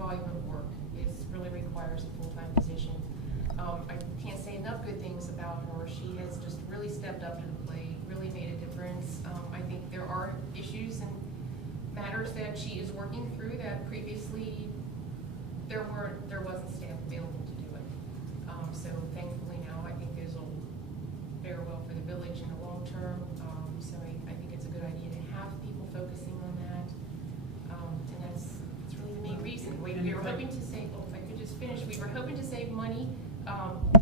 volume of work. It really requires a full-time position. I can't say enough good things about her. She has just really stepped up to the plate, really made a difference. I think there are issues and matters that she is working through that previously there wasn't staff available to do it. So thankfully now I think those will fare well for the village in the long term. So I think it's a good idea to have people focusing on that. And that's really the main reason. We were hoping to save, oh, if I could just finish, we were hoping to save money.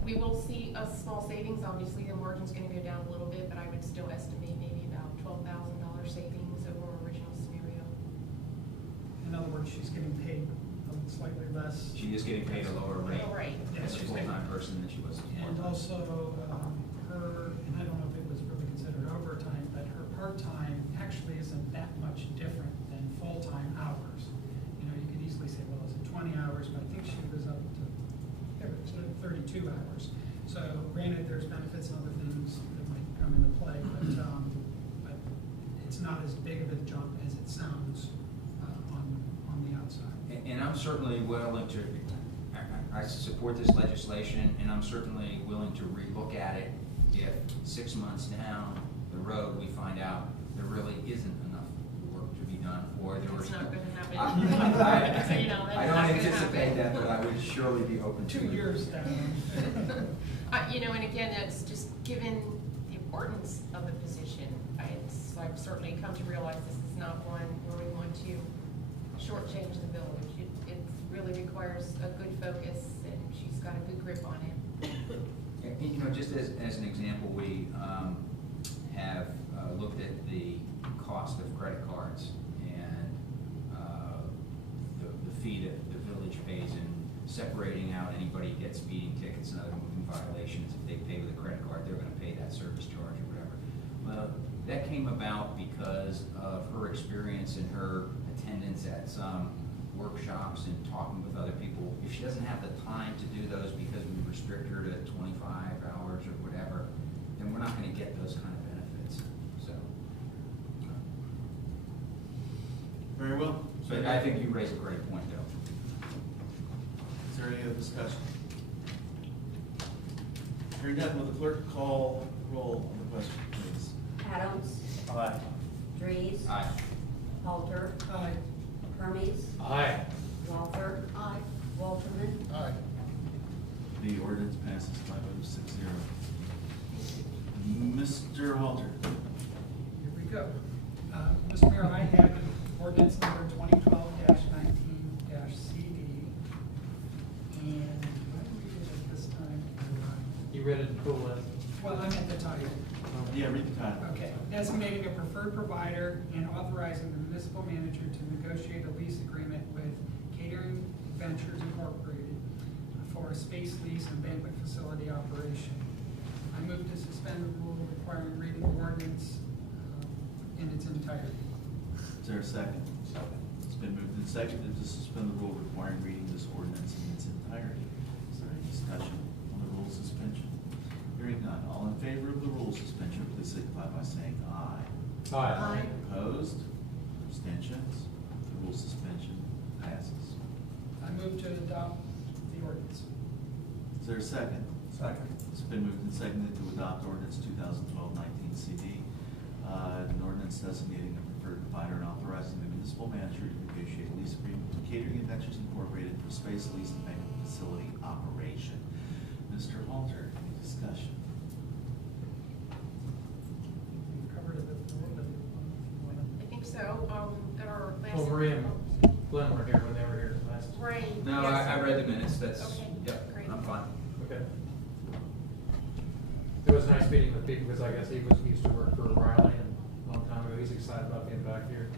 We will see a small savings. Obviously the margin's gonna go down a little bit, but I would still estimate maybe about $12,000 savings over our original scenario. In other words, she's getting paid slightly less. She is getting paid a lower rate Yes, as a full-time person than she was. And also, her, and I don't know if it was really considered overtime, but her part-time actually isn't that much different than full-time hours. You know, you could easily say, well, is it 20 hours? But I think she was up to 32 hours. So granted, there's benefits and other things that might come into play, but it's not as big of a jump as it sounds on the outside. And I'm certainly willing to, I support this legislation, and I'm certainly willing to relook at it if 6 months down the road we find out there really isn't enough work to be done, or there was. It's not going to happen. So, you know, I don't anticipate that, but I would surely be open to 2 it. years down. You know, and again, that's just given the importance of the position. I've certainly come to realize this is not one where we want to shortchange the village. It really requires a good focus, and she's got a good grip on it. You know, just as an example, we have looked at the cost of credit cards and the fee that the village pays, and separating out anybody who gets speeding tickets and other moving violations. If they pay with a credit card, they're going to pay that service charge or whatever. Well, that came about because of her experience and her attendance at some workshops and talking with other people. If she doesn't have the time to do those because we restrict her to 25 hours or whatever, then we're not going to get those kind of benefits. So, Very well. but I think you raise a great point, though. Is there any other discussion? Hearing none, will the clerk call roll on the question, please? Adams. Aye. Dries. Aye. Halter. Aye. Hermes. Aye. Walther. Aye. Walterman. Aye. The ordinance passes 5-0-6-0. Mr. Halter. Here we go. Mr. Mayor, I have ordinance number 2012-19-CD. And what did we do at this time? You read it in full list. Well, I'm at the title. Yeah, read the title. Okay. Designating a preferred provider and authorizing the municipal manager to negotiate a lease agreement with Catering Ventures Incorporated for a space lease and banquet facility operation. I move to suspend the rule requiring reading the ordinance in its entirety. Is there a second? Second. It's been moved and seconded to suspend the rule requiring reading this ordinance in its entirety. Is there any discussion on the rule suspension? Hearing none, all in favor of the rule suspension, please signify by saying aye. Aye. Opposed? Abstentions? The rule suspension passes. I move to adopt the ordinance. Is there a second? Second. It's been moved and seconded to adopt ordinance 2012-19 CD, an ordinance designating a preferred provider and authorizing the municipal manager to negotiate a lease agreement with Catering Ventures Incorporated for space lease and banquet facility operation. Mr. Halter, any discussion? We've covered it before, but I think so. At our last. Well, Maria and Glenn were here when they were here last. Right. No, yes. I read the minutes. That's, Okay, yep, great. I'm fine. Okay. It was nice meeting with people because I guess he used to work for Riley and a long time ago. He's excited about being back here.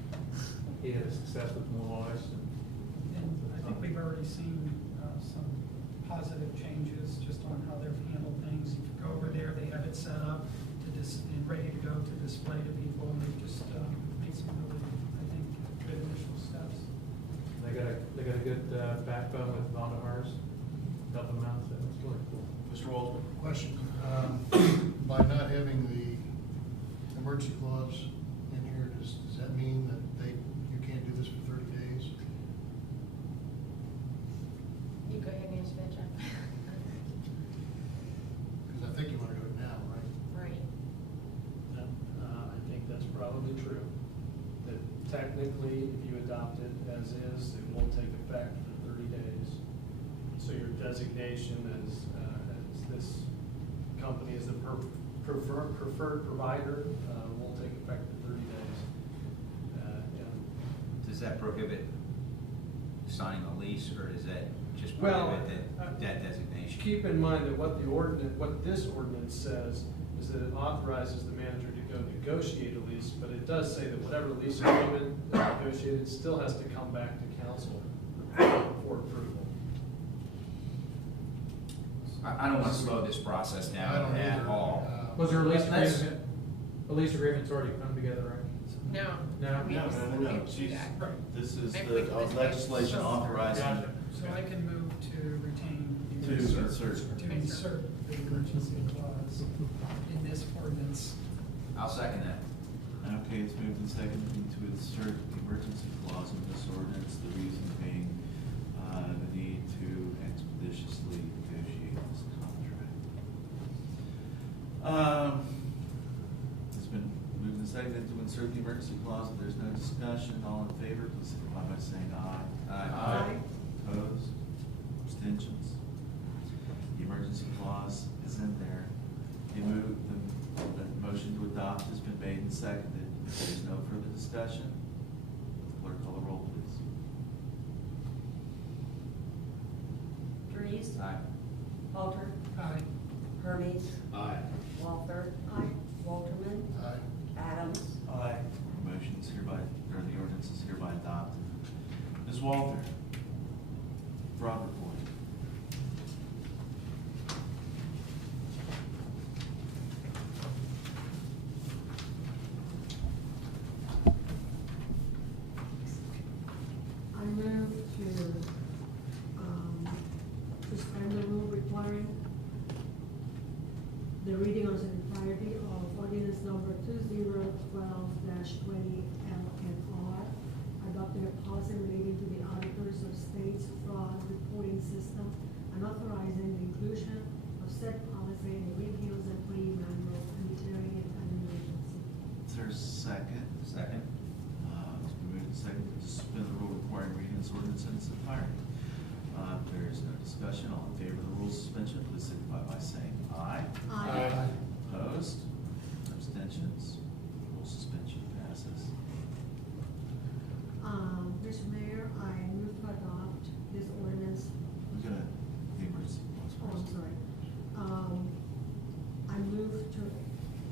He had success with Molloy's. and I think we've already seen some positive changes just on how they've handled things. If you go over there, they have it set up to and ready to go to display to people, and they've just made some really, I think, good initial steps. They got a good backbone with Vonda Mars, help them out, so it's really cool. Mr. Waldman? Question, by not having the emergency clause in here, does that mean that you can't do this for 30 days? technically, if you adopt it as is, it won't take effect for 30 days. So your designation as this company as a preferred provider won't take effect for 30 days. Does that prohibit signing a lease, or does that just Well, prohibit that designation? Keep in mind that what this ordinance says is that it authorizes the manager to go negotiate a lease, but it does say that whatever lease agreement is negotiated still has to come back to council for approval. I don't want to slow this process I down don't at either. all. Was there a lease Let's- agreement? A lease agreement's already come together, right? No. No? We No, just- no, we no, can't do she's, that. this is Maybe the we can just make legislation sure. authorizing Gotcha. So I can move to retain. to insert. To insert the emergency clause in this ordinance. I'll second that. Okay, it's moved and seconded to insert the emergency clause in this ordinance, the reason being, the need to expeditiously negotiate this contract. It's been moved and seconded to insert the emergency clause. If there's no discussion, all in favor, please signify by saying aye. Aye. Opposed? Abstentions? The emergency clause is in there. The motion to adopt has been made and seconded. If there's no further discussion, clerk call the roll, please. Dries. Aye. Halter. Aye. Hermes. Aye. Walther. Walterman. Aye. Adams. Aye. Motion is hereby, or the ordinance is hereby adopted. Ms. Walter, fraud report. I move to suspend the rule requiring the reading of the entirety of ordinance number 2012-20 LNR, adopting a policy relating to the auditors of state's fraud reporting system and authorizing the inclusion of said policy in the Greenhills employee manual and declaring it an emergency. Is there a second? Second. It's been moved and seconded to suspend the rule requiring reading this ordinance in its entirety. If there is no discussion, all in favor of the rule suspension, please signify by saying aye. Aye. Opposed? Abstentions? Rule suspension passes. Mr. Mayor, I move to adopt this ordinance. We're gonna, the emergency clause Oh, I'm first. sorry. I move to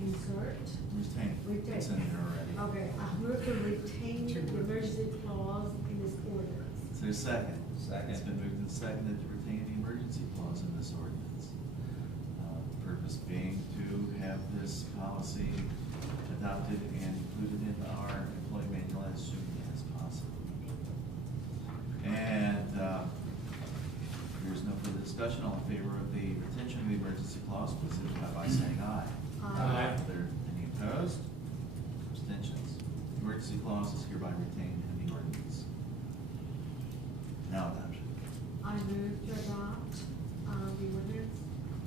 insert. Retain. Retain. It's in there already. Okay, I move to retain the emergency clause in this ordinance. Is there a second? Second. It's been moved and seconded to retain the emergency clause in this ordinance. Purpose being to have this policy adopted and included in our employee manual as soon as possible. And, if there's no further discussion, all in favor of the retention of the emergency clause, please signify by saying aye. Aye. Are there any opposed? Abstentions? The emergency clause is hereby retained in the ordinance. Now adoption. I move to adopt, the ordinance.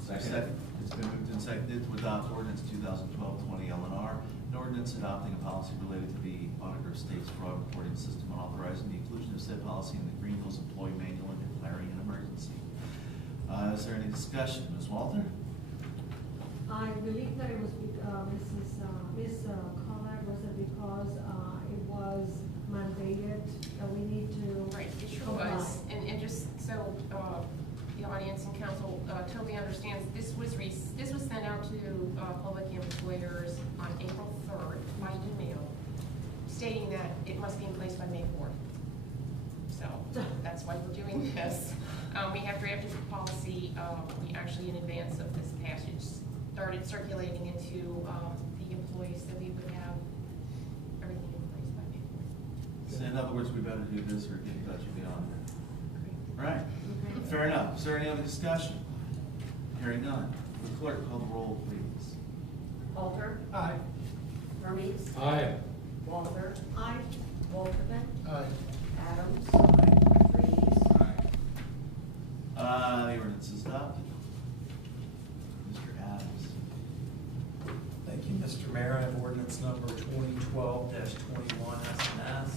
Second. It's been moved and seconded to adopt ordinance 2012-20 LNR, an ordinance adopting a policy related to the auditor of state's fraud reporting system and authorizing the inclusion of said policy in the Greenhills employee manual and declaring an emergency. Is there any discussion? Ms. Walter? I believe that it was, Ms. Collard, was it because, it was mandated that we need to. Right, it sure comply? was, and just so, the audience and council, totally understands, this was sent out to, public employers on April 3rd by email, stating that it must be in place by May 4th. So, that's why we're doing this. We have drafted the policy, we actually, in advance of this passage, started circulating into, the employees that we would have everything in place by May 4th. So in other words, we better do this or get in touch with beyond that. Great. Right, Okay. fair enough. Is there any other discussion? Hearing none. Will the clerk call the roll, please? Halter. Aye. Hermes. Aye. Walther. Aye. Walterman. Aye. Adams. Dries. The ordinance is adopted. Mr. Adams. Thank you, Mr. Mayor. I have ordinance number 2012-21 as an S.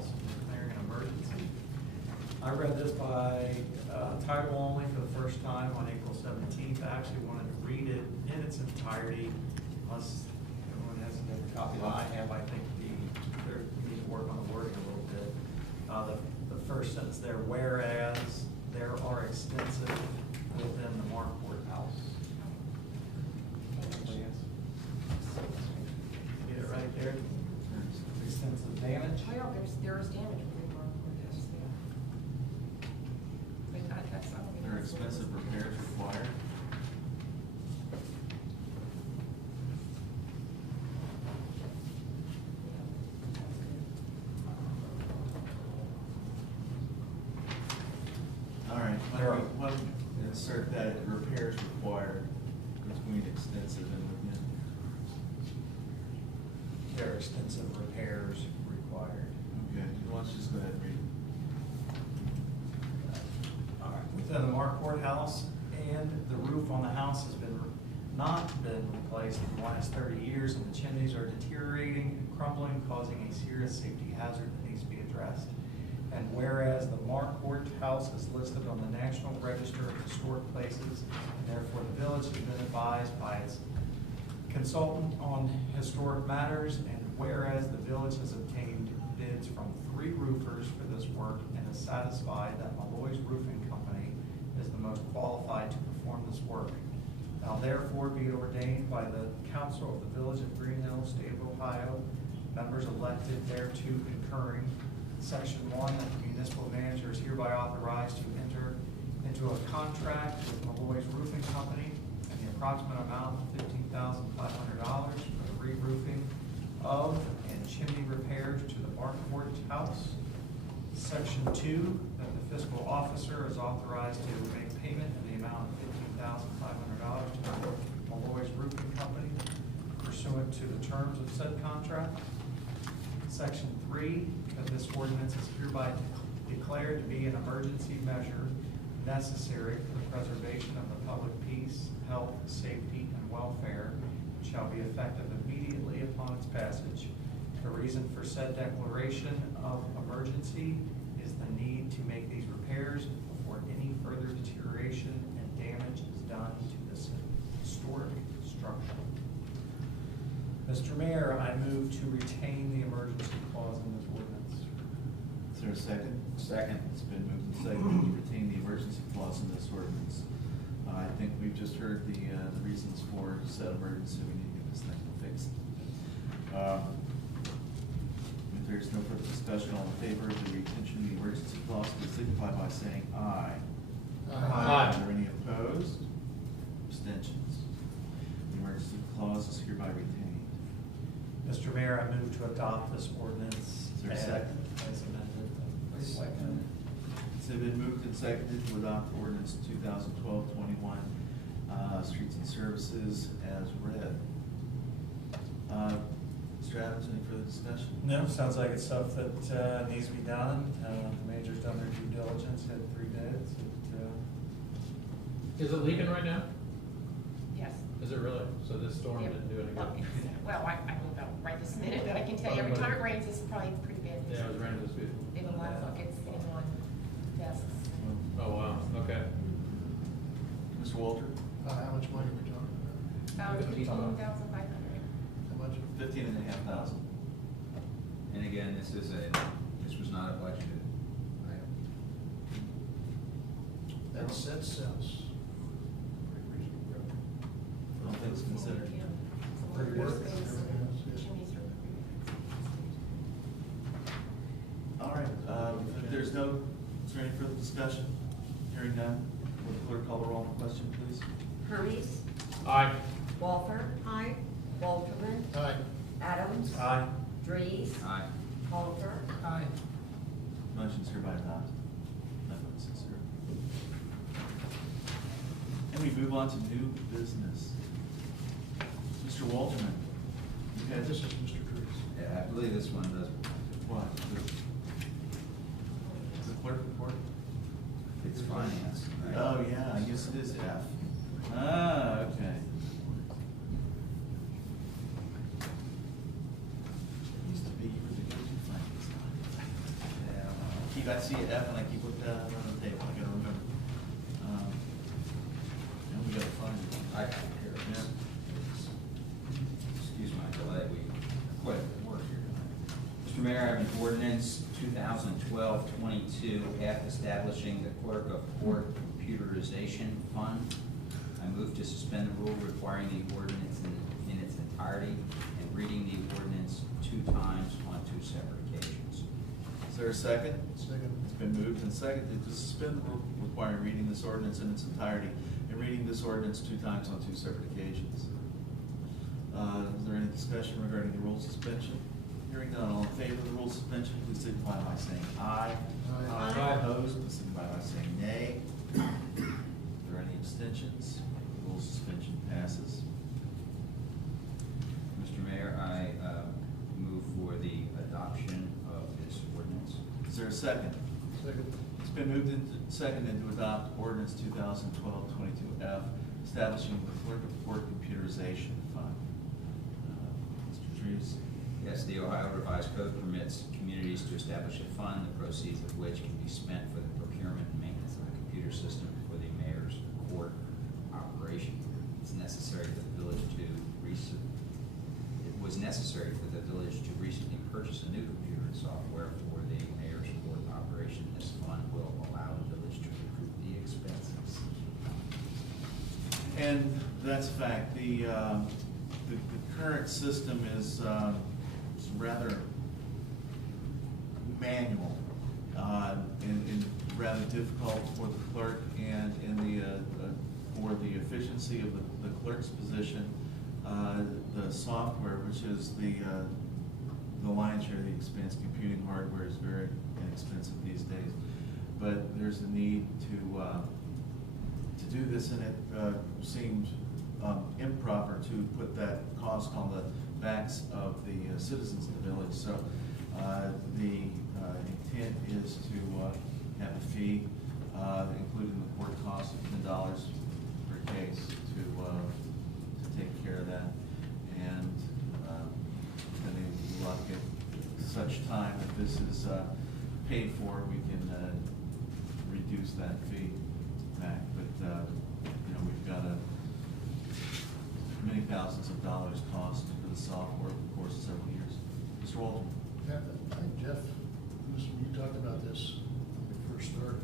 house and declaring an emergency. I read this by title only for the first time on April 17th. I actually wanted to read it in its entirety, unless everyone has a different copy than I have. I think we need to work on the wording a little bit. The first sentence there, whereas there are extensive within the Markport house. Get it right there? Extensive damage. Oh, yeah, there is damage within the Markport house, yeah. But that's, I don't think There are that's what it expensive was. repairs required. All right, why don't we insert that repairs required between extensive and within? There are extensive repairs required. Okay, why don't you just go ahead and read it? All right, within the Markport house, and the roof on the house has not been replaced in the last 30 years, and the chimneys are deteriorating and crumbling, causing a serious safety hazard that needs to be addressed. And whereas the Markport house is listed on the National Register of Historic Places, and therefore the village has been advised by its consultant on historic matters, and whereas the village has obtained bids from 3 roofers for this work and is satisfied that Malloy's Roofing Company is the most qualified to perform this work. Now therefore be it ordained by the council of the village of Greenhills, state of Ohio, members elected thereto concurring, Section 1, that the municipal manager is hereby authorized to enter into a contract with Malloy's Roofing Company in the approximate amount of $15,500 for the re-roofing of and chimney repairs to the Markport house. Section 2, that the fiscal officer is authorized to make payment in the amount of $15,500 to Malloy's Roofing Company pursuant to the terms of said contract. Section 3, that this ordinance is hereby declared to be an emergency measure necessary for the preservation of the public peace, health, safety, and welfare, and shall be effective immediately upon its passage. The reason for said declaration of emergency is the need to make these repairs before any further deterioration and damage is done to this historic structure. Mr. Mayor, I move to retain the emergency clause in this ordinance. Is there a second? Second. It's been moved and seconded to retain the emergency clause in this ordinance. I think we've just heard the reasons for said emergency. We need to get this thing fixed. If there's no further discussion, all in favor of the retention of the emergency clause, please signify by saying aye. Aye. Are there any opposed? Abstentions? The emergency clause is hereby retained. Mr. Mayor, I move to adopt this ordinance Is there a second? as amended. Second. It's been moved and seconded to adopt ordinance 2012-21, streets and services as read. Mr. Adams, any further discussion? No, sounds like it's stuff that needs to be done. The major's done their due diligence, had 3 bids. Is it leaking right now? Yes. Is it really? So this storm Yeah. didn't do any Well, good? well, I don't know right this minute, but I can tell you every time it rains, it's probably pretty bad. Yeah, it was raining this week. They have a lot of buckets sitting on desks. Oh, wow, okay. Mr. Walter? How much money are we talking about? $15,500. How much? 15,500. And again, this was not a budgeted item. That sounds pretty reasonable. All things considered. Yeah. It's a lot of Pretty work. space. Everything else, yeah. Chimneys are pretty All right, if there's no, is there any further discussion? Hearing none, will the clerk call the roll on the question, please? Hermes, Aye. Walther, Aye. Walterman, Aye. Adams, Aye. Dries, Aye. Halter, Aye. Motion's hereby adopted. No votes, yes, sir. And we move on to new business. Mr. Walterman, you had This is Mr. Cruz. Yeah, I believe this one does. what? The clerk report? It's finance, right? Oh, yeah, I guess it is F. Ah, okay. Used to be you were the go-to finance guy. got C, F, and I keep looking at it on the table, I gotta remember. And we gotta find it. I have it here. Yeah. Excuse my delay, we quite a bit of work here tonight. Mr. Mayor, I have an ordinance 2012-22, F, establishing the clerk of court computerization fund. I move to suspend the rule requiring the ordinance in its entirety and reading the ordinance 2 times on 2 separate occasions. Is there a second? Second. It's been moved and seconded to suspend the rule requiring reading this ordinance in its entirety and reading this ordinance 2 times on 2 separate occasions. Is there any discussion regarding the rule suspension? Hearing none, all in favor of the rule suspension, please signify by saying aye. Aye. Aye. Opposed, please signify by saying nay. Are there any abstentions? The rule suspension passes. Mr. Mayor, I move for the adoption of this ordinance. Is there a second? Second. It's been moved and seconded to adopt ordinance 2012-22F, establishing the clerk of court computerization fund. Mr. Trees? Yes, the Ohio Revised Code permits communities to establish a fund, the proceeds of which can be spent for the procurement and maintenance of a computer system for the mayor's court operation. It's necessary for the village to it was necessary for the village to recently purchase a new computer and software for the mayor's court operation. This fund will allow the village to recoup the expenses. And that's a fact. The current system is rather manual and rather difficult for the clerk, and for the efficiency of the clerk's position, the software, which is the lion's share of the expense, computing hardware is very inexpensive these days. But there's a need to do this, and it seemed improper to put that cost on the backs of the citizens of the village. So the intent is to have a fee, including the court cost of $10 per case to take care of that. And then we will get such time that this is paid for, we can reduce that fee back. But you know, we've got many thousands of dollars cost for the software over the course of several years. Mr. Walton? Yeah, I think Jeff, you talked about this when we first started.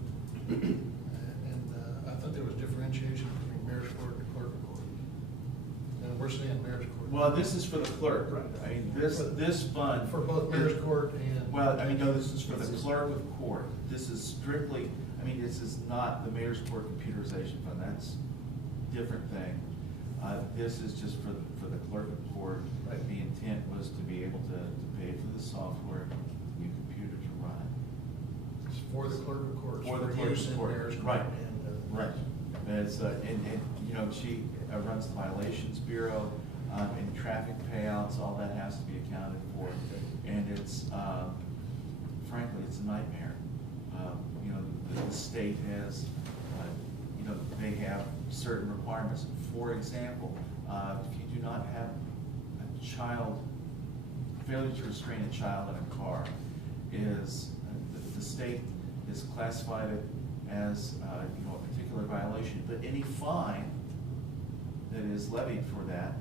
And I thought there was differentiation between mayor's court and clerk of court. And we're saying mayor's court. Well, this is for the clerk. Right. I mean, this fund. For both mayor's court and. Well, I mean, no, this is for the clerk of court. This is strictly, I mean, this is not the mayor's court computerization fund. That's a different thing. This is just for the clerk of court. Right. The intent was to be able to pay for the software, new computer to run it. It's for the clerk of court. For the clerk use of in court. mayor's court Right. and. Right. And it's, and you know, she runs the violations bureau, and traffic payouts, all that has to be accounted for. And it's, frankly, it's a nightmare. You know, the state has, you know, they have certain requirements. For example, if you do not have a child, failure to restrain a child in a car is, the state has classified it as, you know, a particular violation, but any fine that is levied for that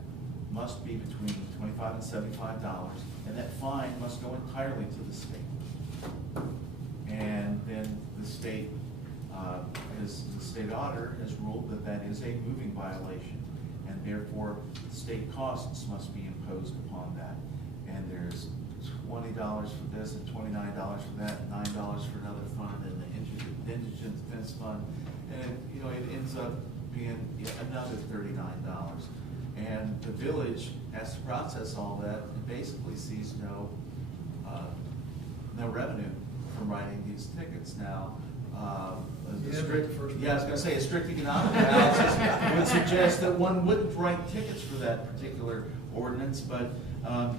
must be between $25 and $75, and that fine must go entirely to the state. And then the state, the state auditor has ruled that that is a moving violation, and therefore the state costs must be imposed upon that. And there's $20 for this and $29 for that, and $9 for another fund, and the indigent defense fund, and it, you know, it ends up being another $39. And the village has to process all that and basically sees no revenue from writing these tickets. Now, Yeah, I was gonna say, a strict economic analysis would suggest that one wouldn't write tickets for that particular ordinance, but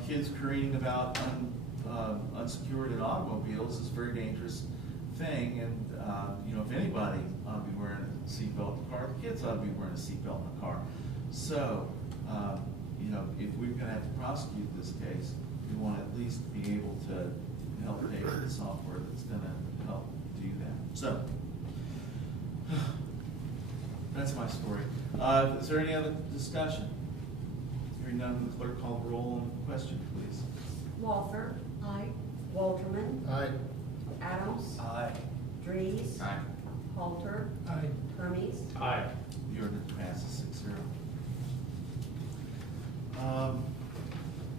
kids careening about unsecured in automobiles is a very dangerous thing, and you know, if anybody ought to be wearing a seatbelt in the car, the kids ought to be wearing a seatbelt in the car. So, you know, if we're gonna have to prosecute this case, we want to at least be able to help pay for the software that's gonna help So, that's my story. Is there any other discussion? Hearing none, the clerk call the roll on the question, please. Walter, Aye. Walterman, Aye. Adams, Aye. Dries, Aye. Halter, Aye. Hermes. Aye. The ordinance passes 6-0.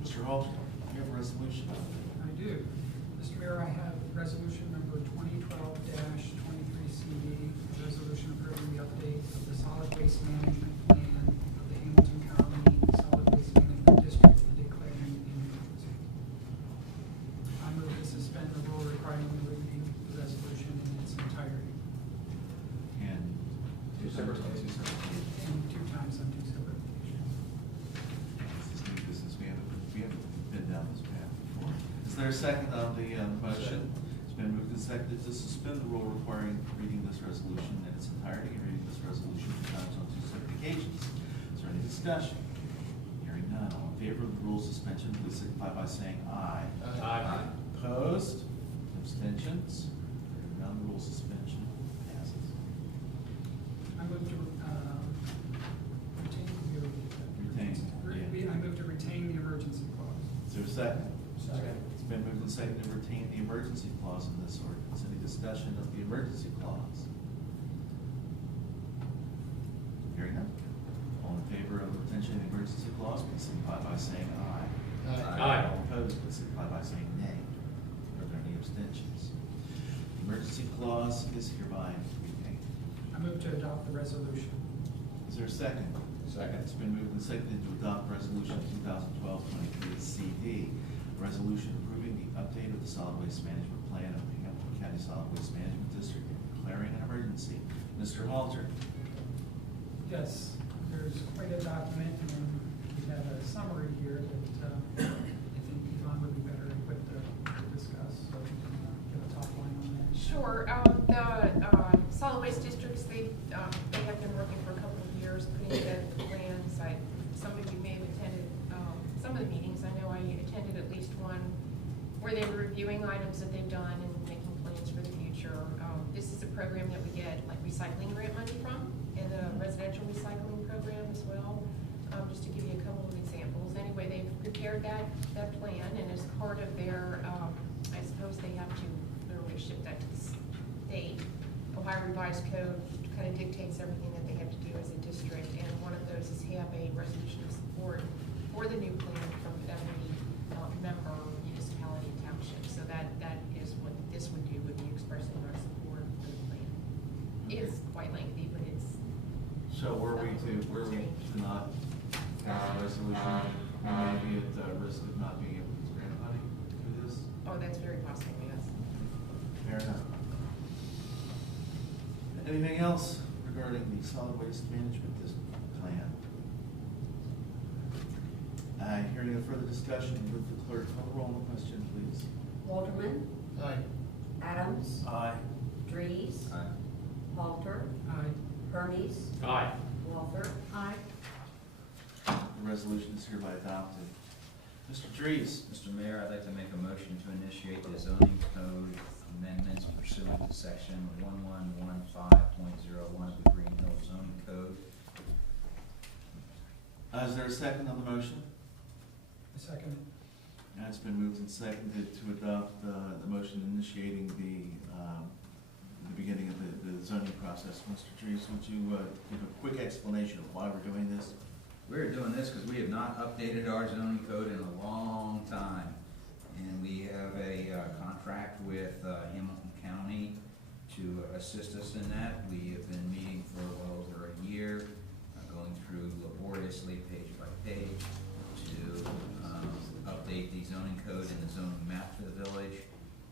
Mr. Halter, you have a resolution. I do. Mr. Mayor, I have resolution number 2012-23CD, a resolution approving the update of the solid waste management plan of the Hamilton County Solid Waste Management District and declaring an emergency. I move to suspend the rule requiring the reading of the resolution in its entirety, And Two separate Two votes. separate votes. and 2 times on 2 separate occasions. This is new business. We haven't been down this path before. Is there a second on the motion? It's been moved and seconded to suspend the rule requiring reading this resolution in its entirety and reading this resolution 2 times on 2 separate occasions. Is there any discussion? Hearing none, all in favor of the rule suspension, please signify by saying aye. Aye. Opposed? Abstentions? Hearing none, the rule suspension passes. I move to retain Retain, yeah. I move to retain the emergency clause. Is there a second? Second. It's been moved and seconded to retain the emergency clause in this ordinance. Any discussion of the emergency clause? Hearing none. All in favor of the retention of the emergency clause, please signify by saying aye. Aye. All opposed, please signify by saying nay. Are there any abstentions? The emergency clause is hereby retained. I move to adopt the resolution. Is there a second? Second. It's been moved and seconded to adopt resolution 2012-23CD, a resolution approving the update of the solid waste management plan of the Hamilton County Solid Waste Management District and declaring an emergency. Mr. Halter? Yes, there's quite a document, and we have a summary here that I think Yvonne would be better equipped to discuss, so we can get a top line on that. Sure, the solid waste districts, they have been working for a couple of years, putting together plans. Some of you may have attended some of the meetings. I know I attended at least one where they were reviewing items that they've done and making plans for the future. This is a program that we get like recycling grant money from, and a residential recycling program as well. Just to give you a couple of examples. Anyway, they've prepared that plan, and as part of their, I suppose they have to literally ship that to the state. Ohio Revised Code kind of dictates everything that they have to do as a district, and one of those is have a resolution of support for the new plan from every member municipality and township. So that is what this would do, would be expressing our support for the plan. It's quite lengthy, but it's. So were we to not pass a resolution, we may be at the risk of not being able to use grant money through this? Oh, that's very possible, yes. Fair enough. Anything else regarding the solid waste management plan? Hearing no further discussion, would the clerk call the roll on the question, please? Walterman, Aye. Adams, Aye. Dries, Aye. Halter, Aye. Hermes, Aye. Walter. Aye. The resolution is hereby adopted. Mr. Dries? Mr. Mayor, I'd like to make a motion to initiate the zoning code amendments pursuant to section 1115.01 of the Greenhills zoning code. Is there a second on the motion? A second. It's been moved and seconded to adopt the motion initiating the beginning of the zoning process. Mr. Dries, would you give a quick explanation of why we're doing this? We're doing this because we have not updated our zoning code in a long time. And we have a contract with Hamilton County to assist us in that. We have been meeting for well over a year, going through laboriously page by page to update the zoning code and the zoning map for the village.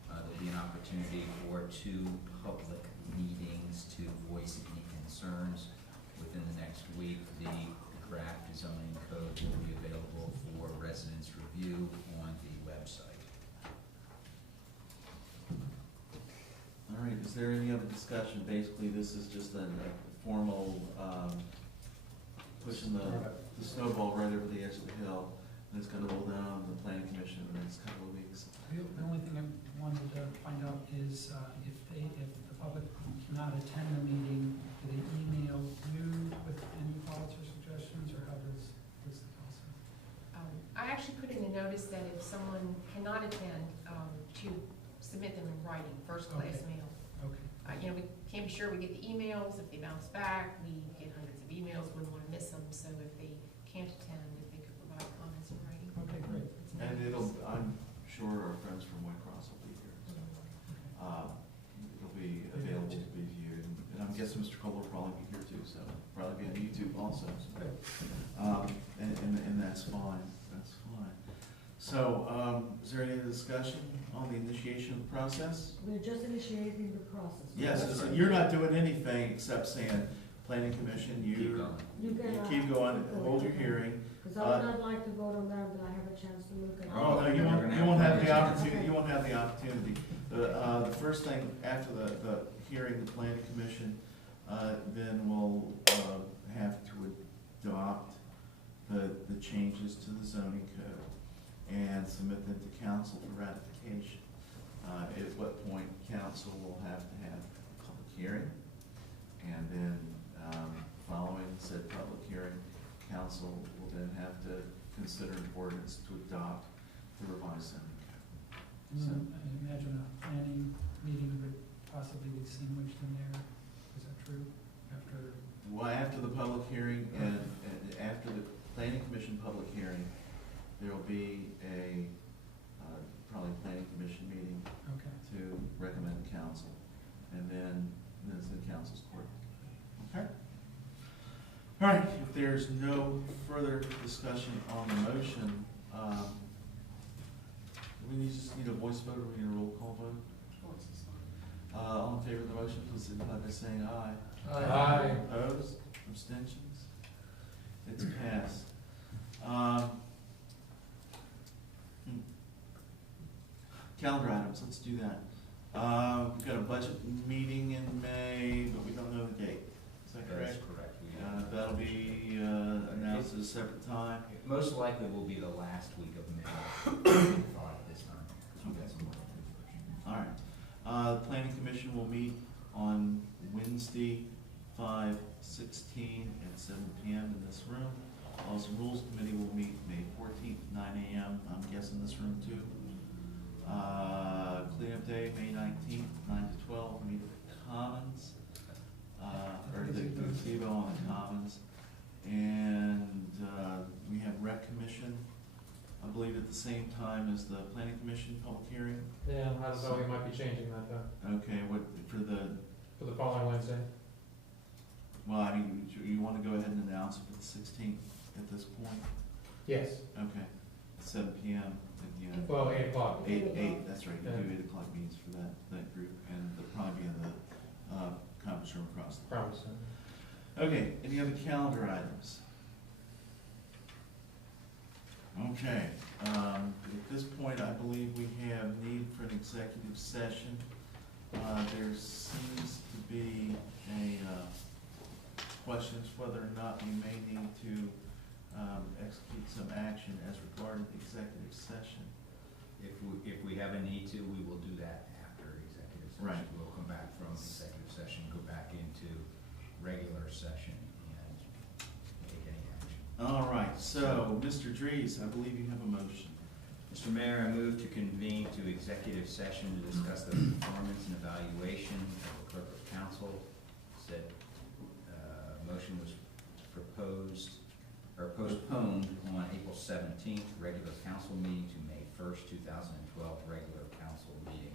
There'll be an opportunity for 2 public meetings to voice any concerns within the next week. The draft zoning code will be available for residents' review on the website. All right, is there any other discussion? Basically, this is just a formal pushing the snowball right over the edge of the hill, and it's gonna roll down on the planning commission in the next couple of weeks. The only thing I wanted to find out is if the public cannot attend the meeting, do they email you with any thoughts or suggestions, or how does the process? I actually put in a notice that if someone cannot attend, to submit them in writing, first-class Okay. mail. Okay. You know, we can't be sure we get the emails, if they bounce back, we get hundreds of emails, wouldn't want to miss them, so if they can't attend, if they could provide comments in writing. Okay, great. It's And nice. I'm sure our friends from White Cross will be here, so, it'll be available to be viewed. And I'm guessing Mr. Cole will probably be here too, so probably be on YouTube also. Good. And that's fine, that's fine. So, is there any discussion on the initiation of the process? We're just initiating the process. Yes, That's so right. you're not doing anything except saying, planning commission, Keep you going. You can. keep going, hold your hearing. Because I would not like to vote on that, but I have a chance to look at it. Oh, no, you You're won't, gonna you have won't have the plenty of opportunity, time. you won't have the opportunity. The first thing after the hearing, the planning commission, then will, have to adopt the changes to the zoning code and submit them to council for ratification. At what point council will have to have a public hearing, and then, following said public hearing, council will then have to consider an ordinance to adopt the revised zoning code. And then I imagine a planning meeting would possibly be sandwiched in there, is that true? After, Well, after the public hearing and after the planning commission public hearing, there'll be a, probably planning commission meeting okay. to recommend to council, and then it's in council's court. Okay? All right, if there's no further discussion on the motion, we just need a voice vote, or we need a roll call vote? All in favor of the motion, please signify by saying aye. Aye. Opposed, abstentions? It's passed. Calendar items, let's do that. We've got a budget meeting in May, but we don't know the date. Is that correct? That's correct. We That'll be announced at a separate time. Most likely will be the last week of May. Thought at this time, because we've got some work to do first. All right. The planning commission will meet on Wednesday, 5/16 at 7 PM in this room. Also, rules committee will meet May 14th, 9 AM, I'm guessing this room too. Cleanup day, May 19th, 9 to 12, meet at the Commons, or the gazebo on the Commons. And, we have rec commission, I believe at the same time as the planning commission public hearing. Yeah, I don't know, we might be changing that though, Okay, what, for for the following Wednesday. well, I mean, you wanna go ahead and announce it for the 16th at this point? Yes, Okay, 7 PM again. well, 8 o'clock. Eight, that's right, you do Yeah. 8 o'clock meetings for that group, and they'll probably be in the, conference room across the. Promise. Okay, any other calendar items? Okay, at this point, I believe we have need for an executive session. There seems to be a, questions whether or not we may need to, execute some action as regarding the executive session. If we have a need to, we will do that after executive session. Right. We'll come back from executive session, go back into regular session and take any action. All right, so, Mr. Dries, I believe you have a motion. Mr. Mayor, I move to convene to executive session to discuss the performance and evaluation of the clerk of council. Said, motion was proposed, or postponed on April 17th, regular council meeting to May 1st, 2012, regular council meeting.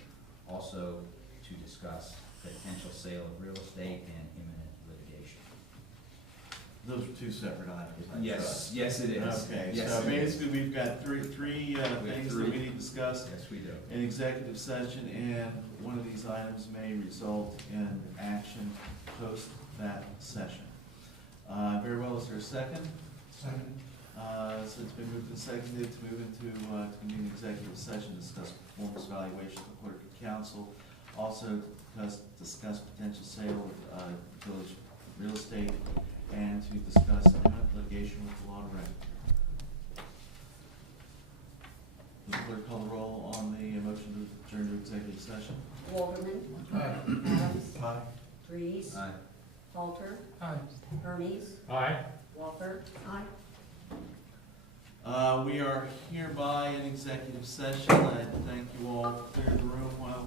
Also, to discuss potential sale of real estate and imminent litigation. Those are two separate items. I Yes, trust. yes it is. Okay, Yes, so it is. basically, we've got three things that three. we need to discuss Yes, we do. in executive session, and one of these items may result in action post that session. Very well, is there a second? Second. So it's been moved and seconded to move into, to convene executive session, discuss performance evaluation of the clerk of council. Also discuss potential sale of, village real estate, and to discuss imminent litigation with the law director. Will the clerk call the roll on the motion to Adjourn to executive session. Walterman. Aye. Adams. Aye. Drees. Aye. Halter. Aye. Hermes. Aye. Walther. Aye. We are hereby in executive session. I thank you all for clearing the room while